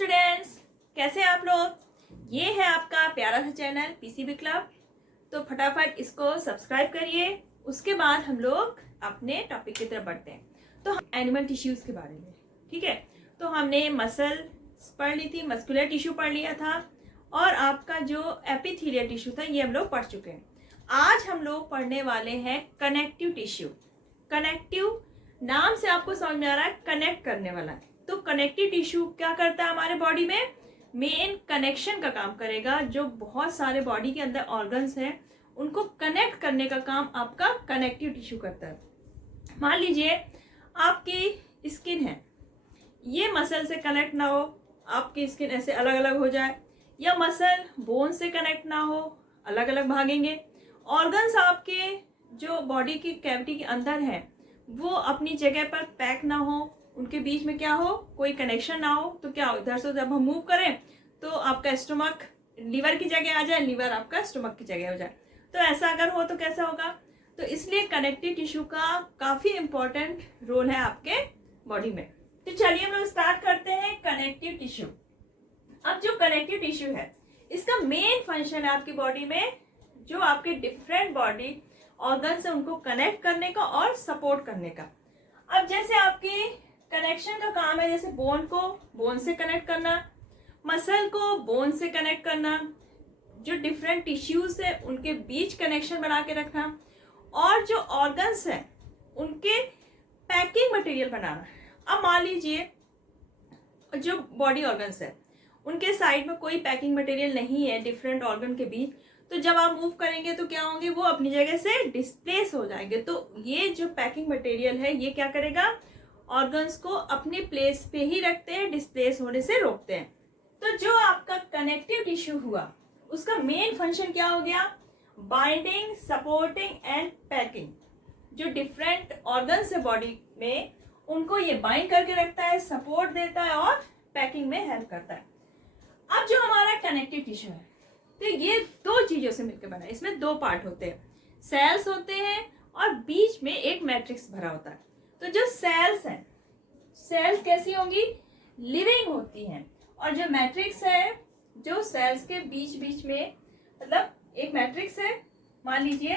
Students, कैसे हैं आप लोग। ये है आपका प्यारा सा चैनल पीसीबी क्लब। तो फटाफट इसको सब्सक्राइब करिए। उसके बाद हम लोग अपने टॉपिक की तरफ बढ़ते हैं। तो हम एनिमल टिश्यूज के बारे में, ठीक है। तो हमने मसल पढ़ ली थी, मस्कुलर टिश्यू पढ़ लिया था, और आपका जो एपिथेलियल टिश्यू था ये हम लोग पढ़ चुके हैं। आज हम लोग पढ़ने वाले हैं कनेक्टिव टिश्यू। कनेक्टिव नाम से आपको समझ में आ रहा है, कनेक्ट करने वाला है। तो कनेक्टिव टिश्यू क्या करता है हमारे बॉडी में? मेन कनेक्शन का काम करेगा। जो बहुत सारे बॉडी के अंदर ऑर्गन्स हैं उनको कनेक्ट करने का काम आपका कनेक्टिव टिश्यू करता है। मान लीजिए आपकी स्किन है, ये मसल से कनेक्ट ना हो, आपकी स्किन ऐसे अलग अलग हो जाए, या मसल बोन से कनेक्ट ना हो, अलग अलग भागेंगे। ऑर्गन्स आपके जो बॉडी की कैविटी के अंदर है वो अपनी जगह पर पैक ना हो, उनके बीच में क्या हो, कोई कनेक्शन ना हो, तो क्या हो, इधर से जब हम मूव करें तो आपका स्टमक लीवर की जगह आ जाए, लीवर आपका स्टमक की जगह हो जाए। तो ऐसा अगर हो तो कैसा होगा। तो इसलिए कनेक्टिव टिश्यू का काफी इंपॉर्टेंट रोल है आपके बॉडी में। तो चलिए हम लोग स्टार्ट करते हैं कनेक्टिव टिश्यू। अब जो कनेक्टिव टिश्यू है इसका मेन फंक्शन है आपकी बॉडी में, जो आपके डिफरेंट बॉडी ऑर्गन से उनको कनेक्ट करने का और सपोर्ट करने का। अब जैसे आपकी कनेक्शन का काम है, जैसे बोन को बोन से कनेक्ट करना, मसल को बोन से कनेक्ट करना, जो डिफरेंट टिश्यूज है उनके बीच कनेक्शन बना के रखना, और जो ऑर्गन्स हैं उनके पैकिंग मटेरियल बनाना। अब मान लीजिए जो बॉडी ऑर्गन्स है उनके साइड में कोई पैकिंग मटेरियल नहीं है डिफरेंट ऑर्गन के बीच, तो जब आप मूव करेंगे तो क्या होंगे, वो अपनी जगह से डिस्प्लेस हो जाएंगे। तो ये जो पैकिंग मटेरियल है ये क्या करेगा, ऑर्गन्स को अपने प्लेस पे ही रखते हैं, डिस्प्लेस होने से रोकते हैं। तो जो आपका कनेक्टिव टिश्यू हुआ उसका मेन फंक्शन क्या हो गया, बाइंडिंग, सपोर्टिंग एंड पैकिंग। जो डिफरेंट ऑर्गन्स है बॉडी में उनको ये बाइंड करके रखता है, सपोर्ट देता है और पैकिंग में हेल्प करता है। अब जो हमारा कनेक्टिव टिश्यू है तो ये दो चीजों से मिलकर बना है। इसमें दो पार्ट होते हैं, सेल्स होते हैं और बीच में एक मैट्रिक्स भरा होता है। तो जो सेल्स हैं, सेल्स कैसी होंगी, लिविंग होती हैं, और जो मैट्रिक्स है जो सेल्स के बीच बीच में, मतलब एक मैट्रिक्स है, मान लीजिए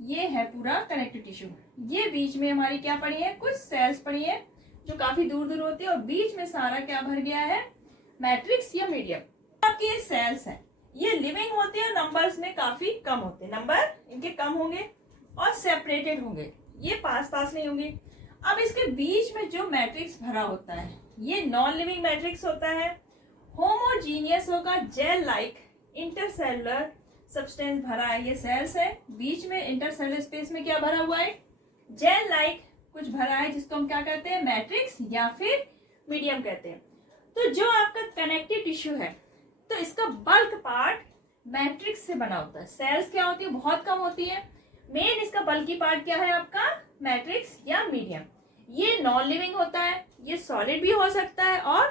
ये है पूरा कनेक्टिव टिश्यू, ये बीच में हमारी क्या पड़ी है, कुछ सेल्स पड़ी है जो काफी दूर दूर होती है, और बीच में सारा क्या भर गया है, मैट्रिक्स या मीडियम। आपके ये सेल्स हैं ये लिविंग होते हैं, नंबर्स में काफी कम होते हैं, नंबर इनके कम होंगे और सेपरेटेड होंगे, ये पास पास नहीं होंगे। अब इसके बीच में जो मैट्रिक्स भरा होता है ये नॉन लिविंग मैट्रिक्स होता है, होमोजीनियस होगा, जेल लाइक इंटरसेलुलर सब्सटेंस भरा है। ये सेल्स है, बीच में इंटरसेलुलर स्पेस में क्या भरा हुआ है, जेल लाइक कुछ भरा है, जिसको हम क्या कहते हैं, मैट्रिक्स या फिर मीडियम कहते हैं। तो जो आपका कनेक्टिव टिश्यू है तो इसका बल्क पार्ट मैट्रिक्स से बना होता है। सेल्स क्या होती है, बहुत कम होती है। मेन इसका बल्की पार्ट क्या है आपका, मैट्रिक्स या मीडियम। ये नॉन लिविंग होता है, ये सॉलिड भी हो सकता है और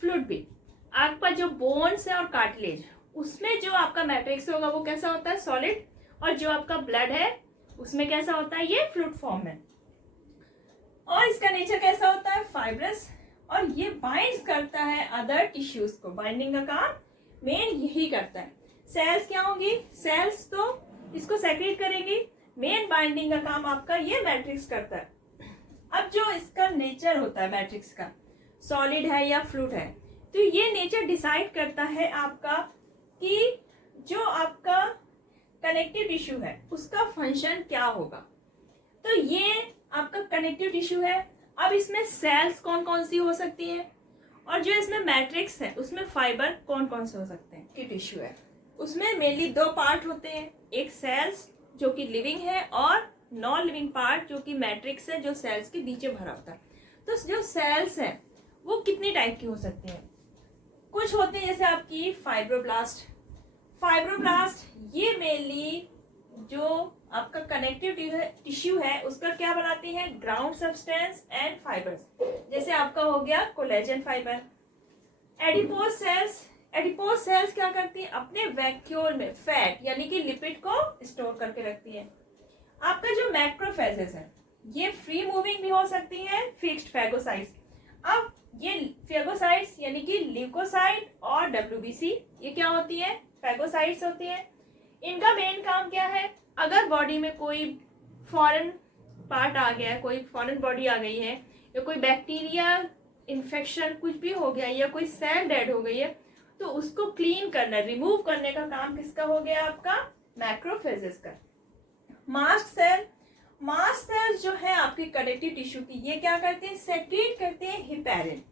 फ्लूइड भी। आपका जो बोन्स है और कार्टिलेज उसमें जो आपका मैट्रिक्स होगा वो कैसा होता है, सॉलिड, और जो आपका ब्लड है उसमें कैसा होता है, ये फ्लूइड फॉर्म में। और इसका नेचर कैसा होता है, फाइब्रस, और ये बाइंड्स करता है अदर टिश्यूज को। बाइंडिंग का काम मेन यही करता है। सेल्स क्या होंगी, सेल्स तो इसको सेक्रेट करेंगी, मेन बाइंडिंग का काम आपका ये मैट्रिक्स करता है। अब जो इसका नेचर होता है मैट्रिक्स का, सॉलिड है या फ्लूइड है, तो ये नेचर डिसाइड करता है आपका कि जो आपका कनेक्टिव टिश्यू है उसका फंक्शन क्या होगा। तो ये आपका कनेक्टिव टिश्यू है। अब इसमें सेल्स कौन कौन सी हो सकती हैं, और जो इसमें मैट्रिक्स है उसमें फाइबर कौन कौन से हो सकते हैं। कि टिश्यू है उसमें मेनली दो पार्ट होते हैं, एक सेल्स जो कि लिविंग है और नॉन लिविंग पार्ट जो कि मैट्रिक्स है, जो सेल्स के बीच भरा होता है। तो जो सेल्स है वो कितनी टाइप की हो सकती हैं, कुछ होते हैं जैसे आपकी फाइब्रोब्लास्ट। फाइब्रोब्लास्ट ये मेनली जो आपका कनेक्टिव टिश्यू है उसका क्या बनाती है, ग्राउंड सब्सटेंस एंड फाइबर्स। जैसे आपका हो गया collagen fibre. Adipose cells, adipose cells क्या करती है, अपने वैक्यूल में फैट यानी कि लिपिड को स्टोर करके रखती है। आपका जो मैक्रोफेजेस है ये फ्री मूविंग भी हो सकती है, फिक्स्ड फैगोसाइट्स। अब ये फेगोसाइट्स यानी कि ल्यूकोसाइट और डब्ल्यूबीसी, ये क्या होती है? फेगोसाइट्स होती है। इनका मेन काम क्या है? अगर बॉडी में कोई फॉरेन पार्ट आ गया है, कोई फॉरेन बॉडी आ गई है, या कोई बैक्टीरिया इन्फेक्शन कुछ भी हो गया, या कोई सेल डेड हो गई है, तो उसको क्लीन करना, रिमूव करने का काम किसका हो गया? आपका मैक्रोफेजेस का। मास्ट सेल, मास्ट सेल जो है आपकी कनेक्टिव टिश्यू की, ये क्या करते हैं? सेक्रेट करते हैं हिपैरिन।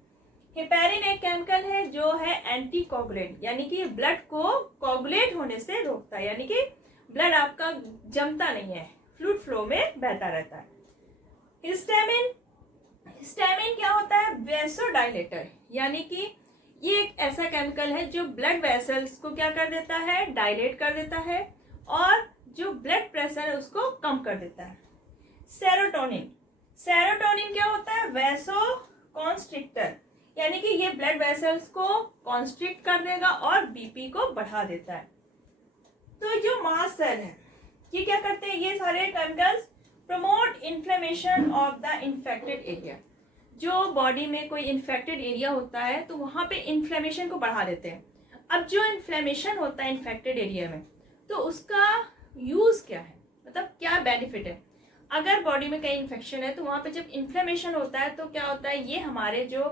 हिपैरिन एक केमिकल है जो है एंटी कोगुलेंट, यानी कि ब्लड को कोगुलेट होने से रोकता है, यानी कि ब्लड आपका जमता नहीं है, फ्लूइड फ्लो में बहता रहता है। हिस्टामिन, हिस्टामिन क्या होता है? वेसोडाइलेटर, यानी कि ये एक ऐसा केमिकल है जो ब्लड वेसल्स को क्या कर देता है? डायलेट कर देता है, और जो ब्लड प्रेशर है उसको कम कर देता है। सेरोटोनिन, सेरोटोनिन क्या होता है? वेसो कॉन्स्ट्रिक्टर, यानी कि ये ब्लड वेसल्स को कॉन्स्ट्रिक्ट कर देगा और बीपी को बढ़ा देता है। तो जो मास्ट सेल है ये क्या करते हैं? ये सारे chemicals promote inflammation of the infected area. जो बॉडी में कोई इन्फेक्टेड एरिया होता है तो वहां पे इन्फ्लेमेशन को बढ़ा देते हैं। अब जो इन्फ्लेमेशन होता है इन्फेक्टेड एरिया में, तो उसका यूज क्या है, मतलब क्या बेनिफिट है? अगर बॉडी में कहीं इन्फेक्शन है तो वहां पे जब इन्फ्लेमेशन होता है तो क्या होता है? ये हमारे जो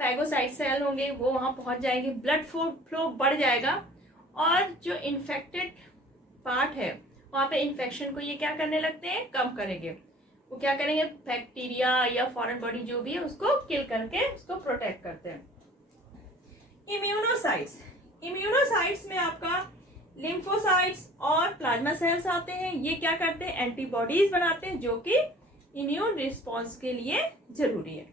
फैगोसाइट सेल होंगे वो वहां पहुंच जाएंगे, ब्लड फ्लो बढ़ जाएगा, और जो इन्फेक्टेड पार्ट है वहां पे इन्फेक्शन को ये क्या करने लगते हैं? कम करेंगे। वो क्या करेंगे? बैक्टीरिया या फॉरेन बॉडी जो भी है उसको किल करके उसको प्रोटेक्ट करते हैं। इम्यूनोसाइट्स, इम्यूनोसाइट्स में आपका लिम्फोसाइट्स और प्लाज्मा सेल्स आते हैं। ये क्या करते हैं? एंटीबॉडीज बनाते हैं जो कि इम्यून रिस्पॉन्स के लिए जरूरी है।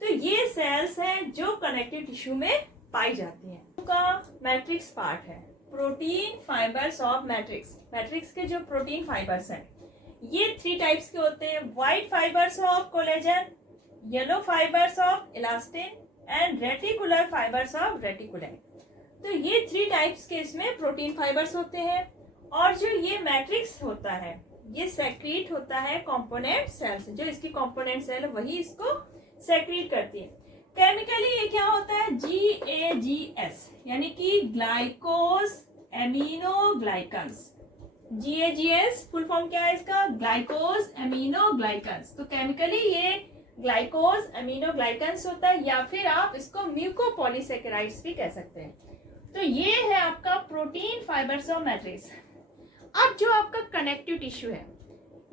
तो ये सेल्स हैं जो कनेक्टिव टिश्यू में पाई जाती हैं। का मैट्रिक्स पार्ट है, protein fibres of matrix. Matrix के जो प्रोटीन फाइबर्स हैं ये 3 टाइप्स के होते हैं, white fibres of collagen, yellow fibres of elastin and reticular fibres of reticulate. तो ये 3 टाइप्स के इसमें प्रोटीन फाइबर्स होते हैं। और जो ये मैट्रिक्स होता है ये सेक्रीट होता है कंपोनेंट सेल से, जो इसकी कंपोनेंट सेल है वही इसको सेक्रीट करती है। केमिकली ये क्या होता है? GAGS, यानी कि ग्लाइकोज एमिनोग्लाइकन्स। GAGS फुल फॉर्म क्या है इसका? ग्लाइकोज एमिनोग्लाइकन्स। तो केमिकली ये ग्लाइकोज एमिनोग्लाइकन्स होता है, या फिर आप इसको म्यूकोपॉलीसेकेराइड्स भी कह सकते हैं। तो ये है आपका प्रोटीन फाइबर्स ऑफ मैट्रिक्स। अब जो आपका कनेक्टिव टिश्यू है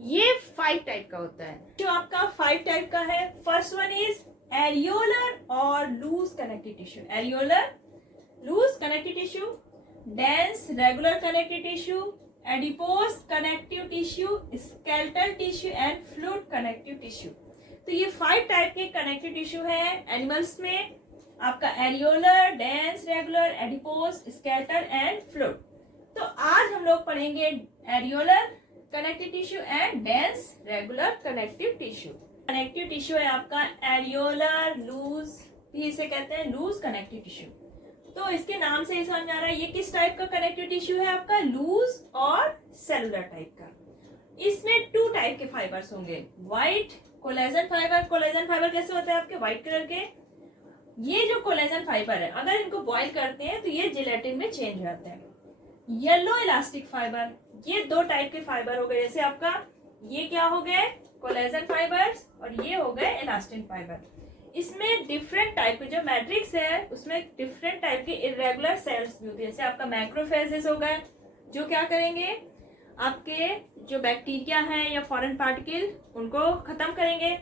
ये 5 टाइप का होता है। जो आपका 5 टाइप का है, फर्स्ट वन इज एरियोलर और loose connective tissue. Areolar, loose connective tissue, dense regular connective tissue, adipose connective tissue, skeletal tissue and fluid connective tissue. तो ये 5 टाइप के कनेक्टिव टिश्यू है एनिमल्स में, आपका areolar, dense regular, adipose, skeletal and fluid. तो आज हम लोग पढ़ेंगे areolar connective tissue and dense regular connective tissue. Connective tissue है आपका एरियोलर, लूज भी इसे कहते हैं, लूज कनेक्टिव टिश्यू। तो इसके नाम से ही समझ आ रहा है ये किस टाइप का कनेक्टिव टिश्यू है? आपका लूज और सेलुलर टाइप का। इसमें 2 टाइप के फाइबर्स होंगे, white collagen fibre. Collagen fibre कैसे होते हैं आपके? व्हाइट कलर के। ये जो कोलेजन फाइबर है अगर इनको बॉईल करते हैं तो ये जिलेटिन में चेंज हो जाते हैं। येलो इलास्टिक फाइबर, ये 2 टाइप के फाइबर हो गए। जैसे आपका ये क्या हो गए? कोलेजन फाइबर्स, और ये हो गए इलास्टिन फाइबर। इसमें डिफरेंट टाइप के जो मैट्रिक्स है उसमें डिफरेंट टाइप के इरेगुलर सेल्स भी होती है। जैसे आपका मैक्रोफेजेस हो गए जो क्या करेंगे? आपके जो बैक्टीरिया हैं या फॉरेन पार्टिकल उनको खत्म करेंगे।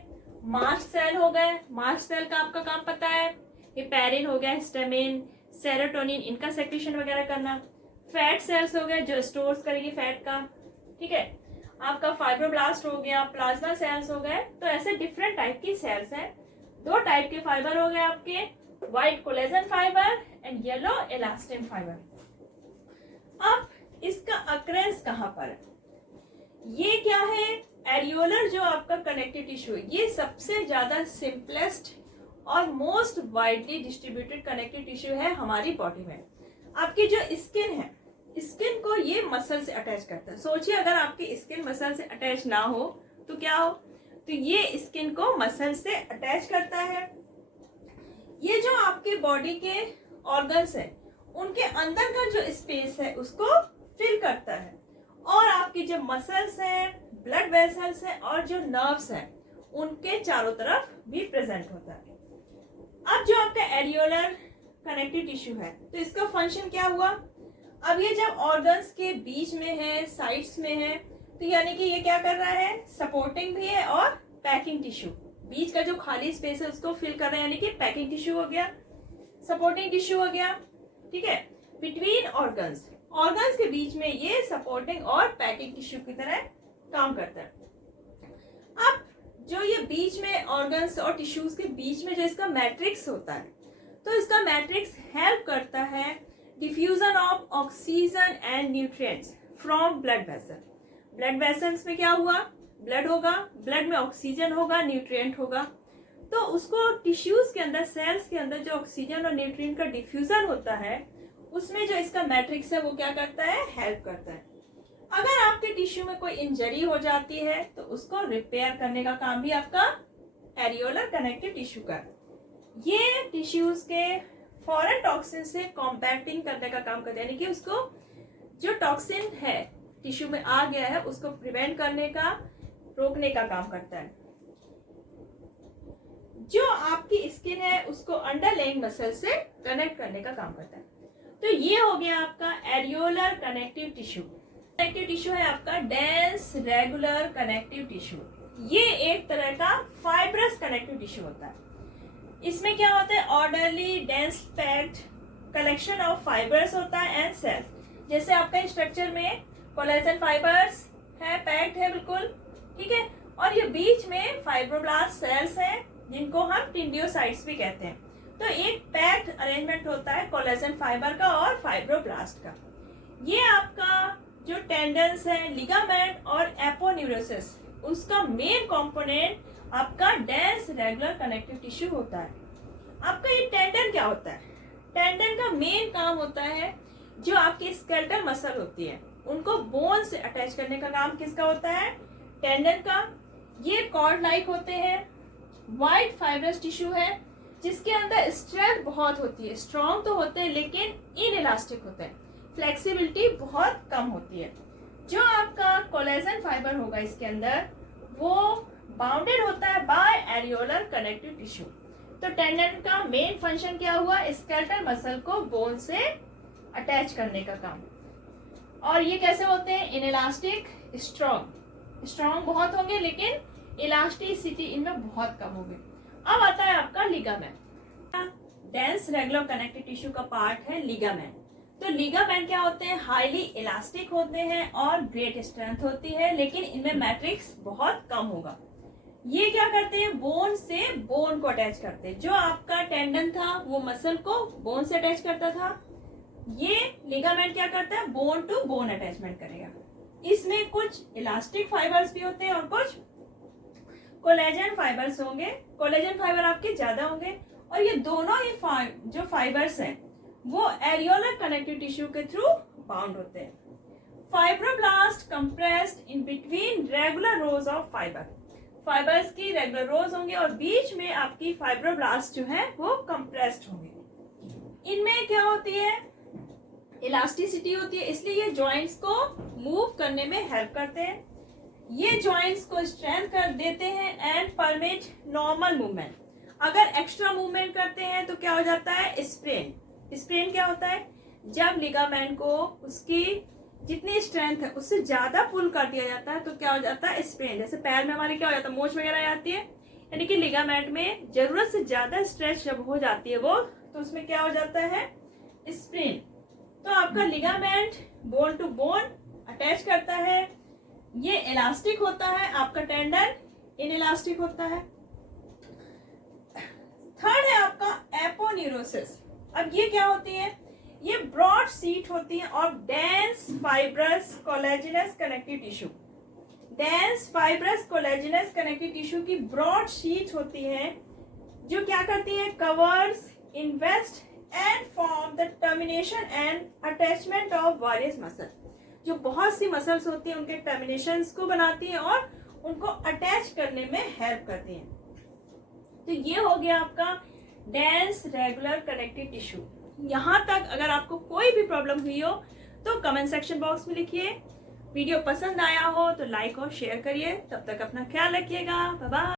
मास्ट सेल हो गए, मास्ट सेल का आपका काम पता है, हिपैरिन हो गया, हिस्टामिन, सेरोटोनिन, इनका सेक्रेशन वगैरह करना। फैट सेल्स हो गए जो स्टोर्स करेंगे फैट का, ठीक है। आपका फाइब्रोब्लास्ट हो गया, प्लाज्मा सेल्स हो गए। तो ऐसे डिफरेंट टाइप की सेल्स हैं। 2 टाइप के फाइबर हो गए आपके, white collagen fibre and yellow elastin fibre. अब इसका अक्रेंस कहाँ पर है? ये क्या है? एरियोलर जो आपका कनेक्टिव टिश्यू है ये सबसे ज्यादा सिंपलेस्ट और most widely distributed connective tissue है हमारी बॉडी में। आपकी जो स्किन है, स्किन को ये मसल से अटैच करता है। सोचिए अगर आपकी स्किन मसल से अटैच ना हो तो क्या हो? तो ये स्किन को मसल से अटैच करता है। ये जो आपके बॉडी के ऑर्गन्स है उनके अंदर का जो स्पेस है उसको फिल करता है, और आपके जो मसल्स हैं, ब्लड वेसल्स हैं और जो नर्व्स हैं उनके चारों तरफ भी प्रेजेंट होता है। अब जो आपका एरियोलर कनेक्टिव टिश्यू है तो इसका फंक्शन क्या हुआ, अब ये जब ऑर्गन्स के बीच में है, साइड्स में है, तो यानी कि ये क्या कर रहा है, सपोर्टिंग भी है और पैकिंग टिश्यू, बीच का जो खाली स्पेस है उसको फिल कर रहा है, यानी कि पैकिंग टिश्यू हो गया, सपोर्टिंग टिश्यू हो गया। ठीक है, बिटवीन ऑर्गन्स, ऑर्गन्स के बीच में ये सपोर्टिंग और पैकिंग टिश्यू की तरह काम करता है। अब जो ये बीच में ऑर्गन्स और टिश्यूज के बीच में जो इसका मैट्रिक्स होता है, तो इसका मैट्रिक्स हेल्प करता है diffusion of oxygen and nutrients from blood vessel. Blood vessels में क्या हुआ, ब्लड होगा, ब्लड में ऑक्सीजन होगा, न्यूट्रिएंट होगा, तो उसको टिश्यूज के अंदर, सेल्स के अंदर जो ऑक्सीजन और न्यूट्रिएंट का डिफ्यूजन होता है उसमें जो इसका मैट्रिक्स है वो क्या करता है, हेल्प करता है। अगर आपके टिश्यू में कोई इंजरी हो जाती है तो उसको रिपेयर करने का काम भी आपका एरियोलर कनेक्टिव टिश्यू का। ये टिश्यूज के फॉरेन टॉक्सिन से कॉम्बैटिंग करने का काम करता है, यानी कि उसको जो टॉक्सिन है टिश्यू में आ गया है उसको प्रिवेंट करने का, रोकने का काम करता है। जो आपकी स्किन है उसको अंडरलेइंग मसल से कनेक्ट करने का काम करता है। तो ये हो गया आपका areolar connective tissue. Connective tissue है आपका डेंस रेगुलर कनेक्टिव टिश्यू। ये एक तरह का फाइब्रस कनेक्टिव टिश्यू होता है। इसमें क्या होता है, orderly dense packed collection of fibres होता है एंड सेल्स। जैसे आपका स्ट्रक्चर में कोलेजन फाइबर्स है, पैक्ड है बिल्कुल, ठीक है, और ये बीच में फाइब्रोब्लास्ट सेल्स हैं जिनको हम टिंडियोसाइट्स भी कहते हैं। तो एक पैक्ड अरेंजमेंट होता है कोलेजन फाइबर का और फाइब्रोब्लास्ट का। ये आपका जो टेंडन्स है, लिगामेंट और एपोन्यूरोसिस, उसका मेन कंपोनेंट आपका डेंस रेगुलर कनेक्टिव टिश्यू होता है। आपका ये टेंडन क्या होता है, टेंडन का मेन काम होता है जो आपकी स्केलेटल मसल होती है उनको बोन से अटैच करने का काम किसका होता है, टेंडन का। ये कॉर्ड लाइक होते हैं, वाइट फाइब्रस टिश्यू है जिसके अंदर स्ट्रेंथ बहुत होती है, स्ट्रॉन्ग तो होते हैं लेकिन इनइलास्टिक होते हैं, फ्लेक्सिबिलिटी बहुत कम होती है। जो आपका कोलेजन फाइबर होगा इसके अंदर वो बाउंडेड होता है बाय एरियोलर कनेक्टिव टिश्यू। तो टेंडन का मेन फंक्शन क्या हुआ, स्केलेटल मसल को बोन से अटैच करने का काम। और ये कैसे होते हैं, इनइलास्टिक, स्ट्रॉन्ग, स्ट्रॉन्ग बहुत होंगे लेकिन इलास्टिसिटी इनमें बहुत कम होगी। अब आता है आपका ligament. Dense regular connective tissue का पार्ट है लिगामेंट। तो लिगामेंट क्या होते हैं, हाईली इलास्टिक होते हैं और ग्रेट स्ट्रेंथ होती है, लेकिन इनमें मैट्रिक्स बहुत कम होगा। ये क्या करते हैं, बोन से बोन को अटैच करते हैं। जो आपका टेंडन था वो मसल को बोन से अटैच करता था, ये लिगामेंट क्या करता है, बोन टू बोन अटैचमेंट करेगा। इसमें कुछ इलास्टिक फाइबर्स भी होते हैं और कुछ कोलेजन फाइबर्स होंगे। कोलेजन फाइबर आपके ज्यादा होंगे और ये दोनों ही जो फाइबर्स हैं वो एरियोलर कनेक्टिव टिश्यू के थ्रू बाउंड होते हैं। Fibroblast compressed in between regular rose of fibre. Fibres की रेगुलर रोज होंगे और बीच में आपकी फाइब्रोब्लास्ट जो है वो कंप्रेस्ड होंगे। इनमें क्या होती है, इलास्टिसिटी होती है, इसलिए ये जॉइंट्स को मूव करने में हेल्प करते हैं। ये जॉइंट्स को स्ट्रेंथ कर देते हैं एंड परमिट नॉर्मल मूवमेंट। अगर एक्स्ट्रा मूवमेंट करते हैं तो क्या हो जाता है, स्प्रेन। स्प्रेन क्या होता है, जब लिगामेंट को उसकी जितनी स्ट्रेंथ है उससे ज्यादा पुल कर दिया जाता है तो क्या हो जाता है, स्प्रेन। जैसे पैर में हमारे क्या हो जाता है, मोच वगैरह आती है, यानी कि लिगामेंट में जरूरत से ज्यादा स्ट्रेच जब हो जाती है वो, तो उसमें क्या हो जाता है, स्प्रेन। तो आपका ligament bone to bone attach करता है, ये इलास्टिक होता है, आपका टेंडन इनइलास्टिक होता है। थर्ड है आपका एपोन्यूरोसिस। अब ये क्या होती है, ये ब्रॉड शीट होती है और dense fibrous collagenous connective tissue. Dense fibrous collagenous connective tissue की ब्रॉड शीट होती है जो क्या करती है, covers, invest and form the termination and attachment of various muscle. जो बहुत सी मसल्स होती हैं उनके टर्मिनेशंस को बनाती हैं और उनको अटैच करने में हेल्प करती हैं। तो ये हो गया आपका डेंस रेगुलर कनेक्टिव टिश्यू। यहाँ तक अगर आपको कोई भी प्रॉब्लम हुई हो तो कमेंट सेक्शन बॉक्स में लिखिए। वीडियो पसंद आया हो तो लाइक और शेयर करिए। तब तक अपना ख्याल रखिएगा। Bye bye.